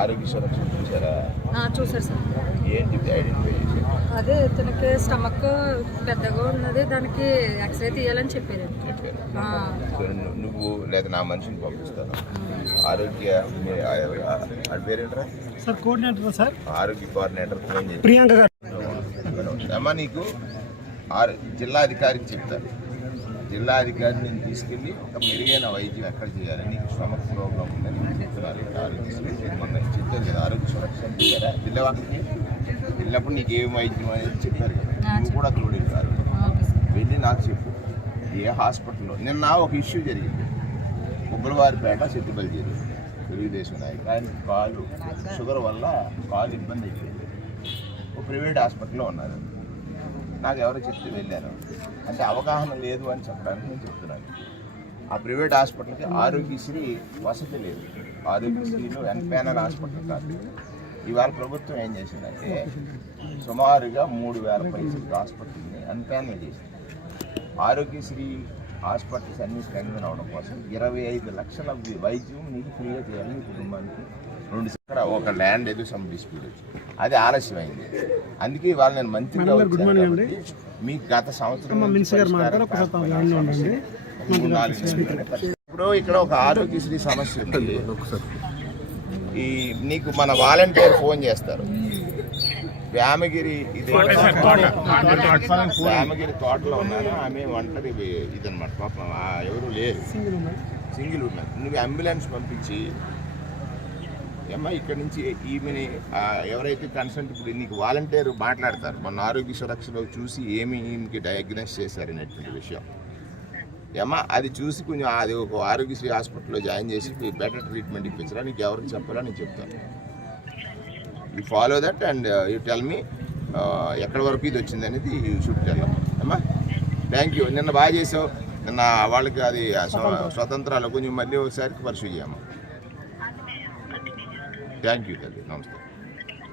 ఆరోగ్య సురక్ష చూసారా? చూసారు సార్. ఏంటి ఐడెంటిఫై చేశారు? అదే తనకి స్టమక్ పెద్దగా ఉన్నది, దానికి ఎక్స్రే తీయాలని చెప్పారు. నువ్వు లేదా నా మనిషిని పంపిస్తాను. ఆరోగ్య పేరేంటరా సార్? Coordinator sir. ఆరోగ్య కోఆర్డినేటర్ ఫోన్ చేసి ప్రియాంక గారు అమ్మా నీకు జిల్లా అధికారికి చెప్తాను. జిల్లా అధికారిని నేను తీసుకెళ్ళి ఒక మెరుగైన వైద్యం ఎక్కడ చేయాలి, నీకు స్టమక్ ప్రాబ్లం ఉందని చెప్తున్నారు. ఆరోగ్యశ్రీ మొన్న చెప్పారు కదా, ఆరోగ్య సురక్ష చేయారా? జిల్లావాళ్ళకి వెళ్ళినప్పుడు నీకు ఏం వైద్యం అనేది చెప్పారు కదా, నువ్వు కూడా తోడేవారు. వెళ్ళి నాకు చెప్పు ఏ హాస్పిటల్లో. నిన్న ఒక ఇష్యూ జరిగింది, ఉగ్రవారిపేట సిద్దిపల్లి తెలుగుదేశం నాయకుడు, ఆయన కాలు షుగర్ వల్ల కాలు ఇబ్బంది అయిపోయింది. ఒక ప్రైవేట్ హాస్పిటల్లో ఉన్నారు. నాకు ఎవరో చెప్తే వెళ్ళాను. అంటే అవగాహన లేదు అని చెప్పడానికి నేను చెప్తున్నాను. ఆ ప్రైవేట్ హాస్పిటల్కి ఆరోగ్యశ్రీ వసతి లేదు. ఆరోగ్యశ్రీలో ఎన్పానల్ హాస్పిటల్ కాదు. ఇవాళ ప్రభుత్వం ఏం చేసిందంటే సుమారుగా 3000 పైసలకి హాస్పిటల్ని ఎన్పానల్ చేసింది. ఆరోగ్యశ్రీ హాస్పిటల్స్ అన్ని స్ట్రెంగ్తన్ అవడం కోసం 25 లక్షల వైద్యం నీకు ఫ్రీగా చేయాలి. మీ కుటుంబానికి 2 ఇక్కడ ఒక ల్యాండ్ ఏదో సమ్ డిస్ప్యూట్ వచ్చింది, అది ఆలస్యమైంది. అందుకే ఇవాళ నేను మంత్రిగా వచ్చాను. మీకు గత సంవత్సరం ఇప్పుడు ఇక్కడ ఒక ఆరోగ్యశ్రీ సమస్య ఉంది. ఈ నీకు మన వాలంటీర్ ఫోన్ చేస్తారు. వ్యామగిరి వ్యామగిరి తోటలో ఉన్నారు, ఆమె ఒంటరి ఇదనమాట. పాపం ఎవరు లేరు, సింగిల్ ఉన్నారు. నువ్వు అంబులెన్స్ పంపించి ఏమ్మా ఇక్కడ నుంచి ఈమెని ఎవరైతే కన్సల్ట్, ఇప్పుడు నీకు వాలంటీర్ మాట్లాడతారు. మన ఆరోగ్య సురక్షలో చూసి ఏమి ఈమెకి డయాగ్నోస్ చేశారనేటువంటి విషయం ఏమ్మా, అది చూసి కొంచెం అది ఒక ఆరోగ్యశ్రీ హాస్పిటల్లో జాయిన్ చేసి బెటర్ ట్రీట్మెంట్ ఇప్పించరా, నీకు ఎవరికి చెప్పారా నేను చెప్తాను. You follow that and you tell me ఎక్కడి వరకు ఇది వచ్చింది అనేది యూ షుడ్ టెల్ అమ్మా. Thank you. నిన్న బాగా చేసావు. నిన్న వాళ్ళకి అది స్వతంత్రాలు కొంచెం మళ్ళీ ఒకసారి పర్సూ చేయమ్మా. థ్యాంక్ యూ తల్లి, నమస్తే.